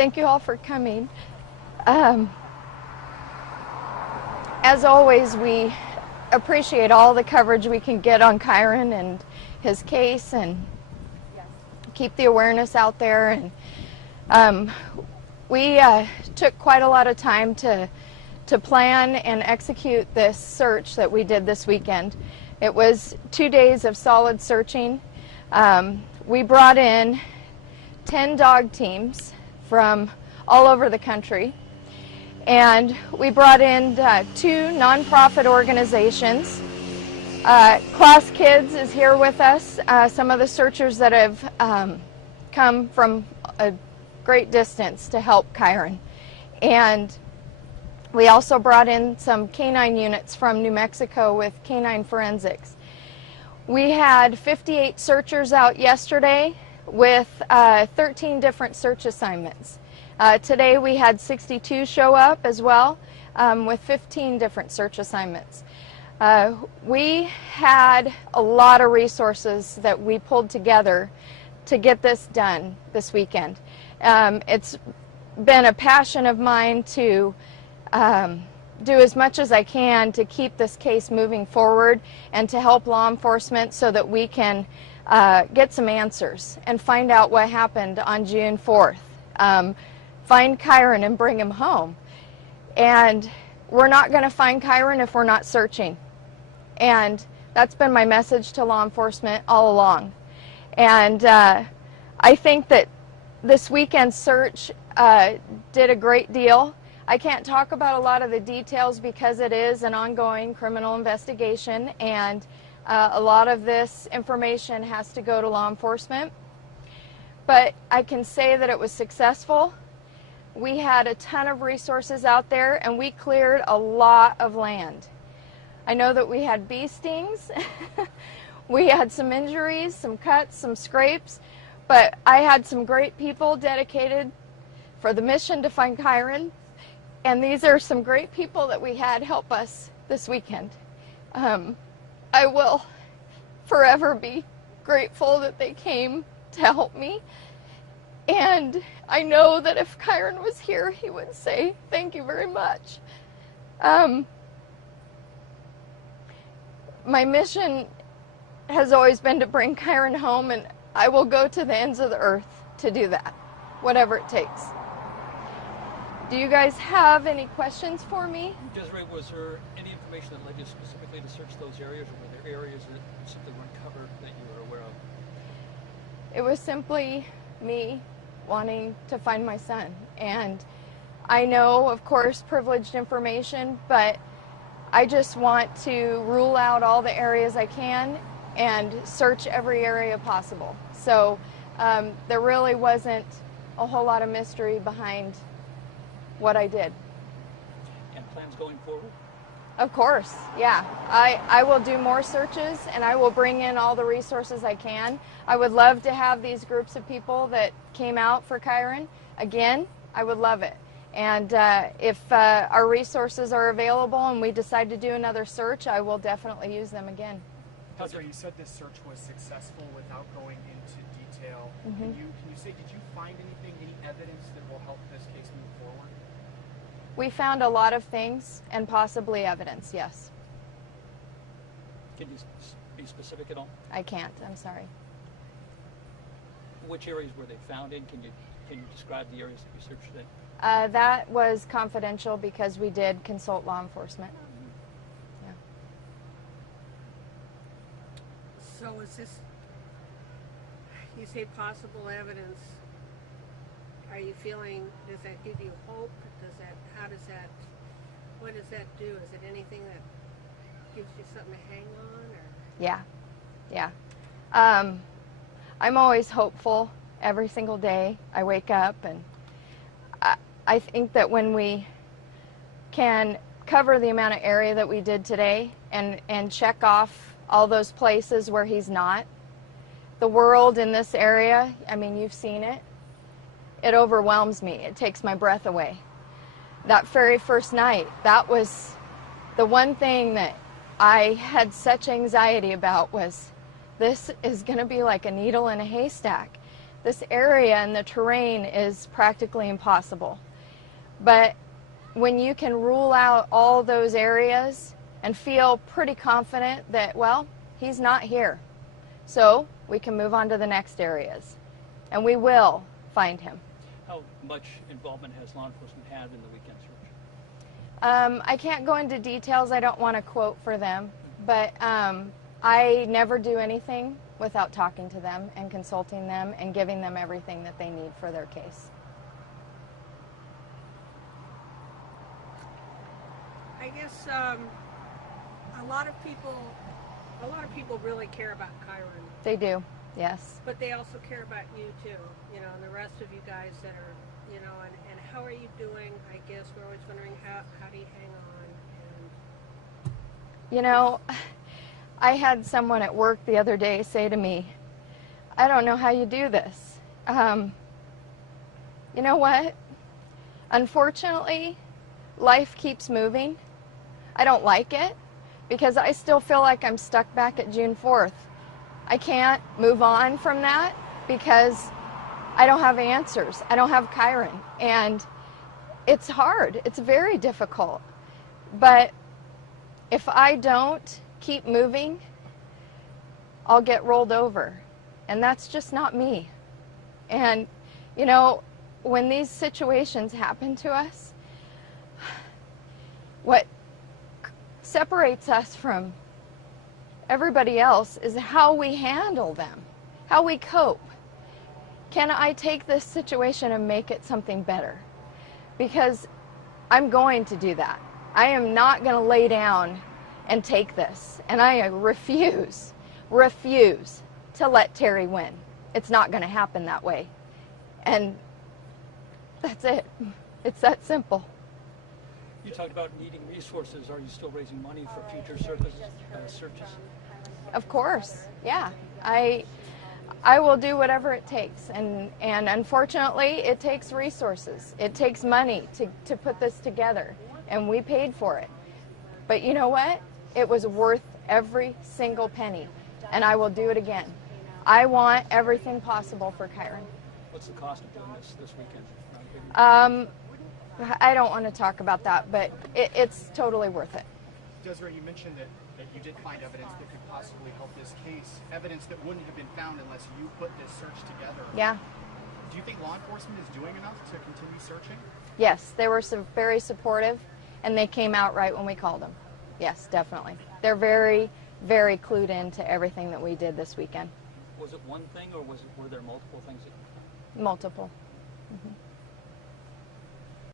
Thank you all for coming. As always, we appreciate all the coverage we can get on Kyron and his case, and keep the awareness out there. And we took quite a lot of time to plan and execute this search that we did this weekend. It was 2 days of solid searching. We brought in 10 dog teams from all over the country, and we brought in 2 nonprofit organizations. Class Kids is here with us, some of the searchers that have come from a great distance to help Kyron. And we also brought in some canine units from New Mexico with canine forensics. We had 58 searchers out yesterday with 13 different search assignments. Today we had 62 show up as well, with 15 different search assignments. We had a lot of resources that we pulled together to get this done this weekend. It's been a passion of mine to do as much as I can to keep this case moving forward and to help law enforcement so that we can get some answers and find out what happened on June 4th. Find Kyron and bring him home. And we're not going to find Kyron if we're not searching. And that's been my message to law enforcement all along. And I think that this weekend's search did a great deal. I can't talk about a lot of the details because it is an ongoing criminal investigation, and a lot of this information has to go to law enforcement. But I can say that it was successful. We had a ton of resources out there, and we cleared a lot of land. I know that we had bee stings, we had some injuries, some cuts, some scrapes, but I had some great people dedicated for the mission to find Kyron. And these are some great people that we had help us this weekend. I will forever be grateful that they came to help me. And I know that if Kyron was here, he would say, thank you very much. My mission has always been to bring Kyron home, and I will go to the ends of the earth to do that, whatever it takes. Do you guys have any questions for me? Desiree, was there any information that led you specifically to search those areas, or were there areas that simply weren't covered that you were aware of? It was simply me wanting to find my son. And I know, of course, privileged information, but I just want to rule out all the areas I can and search every area possible. So there really wasn't a whole lot of mystery behind what I did. And plans going forward? Of course, yeah. I will do more searches, and I will bring in all the resources I can. I would love to have these groups of people that came out for Kyron again. I would love it. And if our resources are available and we decide to do another search, I will definitely use them again. Desiree, you said this search was successful without going into detail. Mm-hmm. Can you say, did you find anything, any evidence that will help this case move forward? We found a lot of things, and possibly evidence, yes. Can you be specific at all? I can't, I'm sorry. Which areas were they found in? Can you describe the areas that you searched in? That was confidential because we did consult law enforcement. Yeah. So is this, you say possible evidence, are you feeling, does that give you hope? What does that do? Is it anything that gives you something to hang on? Or? Yeah. I'm always hopeful every single day I wake up, and I think that when we can cover the amount of area that we did today and check off all those places where he's not, the world in this area, I mean, you've seen it, it overwhelms me. It takes my breath away. That very first night, that was the one thing that I had such anxiety about, was this is going to be like a needle in a haystack. this area and the terrain is practically impossible. But when you can rule out all those areas and feel pretty confident that, well, he's not here, so we can move on to the next areas. And we will find him. How much involvement has law enforcement had in the weekend search? I can't go into details. I don't want to quote for them, but I never do anything without talking to them and consulting them and giving them everything that they need for their case. I guess a lot of people really care about Kyron. They do, yes. But they also care about you too, you know, and the rest of you guys that are, you know, and how are you doing? I guess we're always wondering how do you hang on? And You know, I had someone at work the other day say to me, I don't know how you do this. You know what? Unfortunately, life keeps moving. I don't like it because I still feel like I'm stuck back at June 4th. I can't move on from that because I don't have answers. I don't have Kyron. And it's hard. It's very difficult. But if I don't keep moving, I'll get rolled over. And that's just not me. And, you know, when these situations happen to us, what separates us from everybody else is how we handle them, how we cope. Can I take this situation and make it something better? Because I'm going to do that. I am not going to lay down and take this. And I refuse to let Terry win. It's not going to happen that way. And that's it. It's that simple. You talked about needing resources. Are you still raising money for future searches? Of course, yeah. I will do whatever it takes. And unfortunately, it takes resources. It takes money to put this together. And we paid for it. But you know what? It was worth every single penny. And I will do it again. I want everything possible for Kyron. What's the cost of doing this weekend? I don't want to talk about that, but it's totally worth it. Desiree, you mentioned that you did find evidence that could possibly help this case, evidence that wouldn't have been found unless you put this search together. Yeah. Do you think law enforcement is doing enough to continue searching? Yes, they were very supportive, and they came out right when we called them. Yes, definitely. They're very, very clued into everything that we did this weekend. Was it one thing, or were there multiple things? Multiple.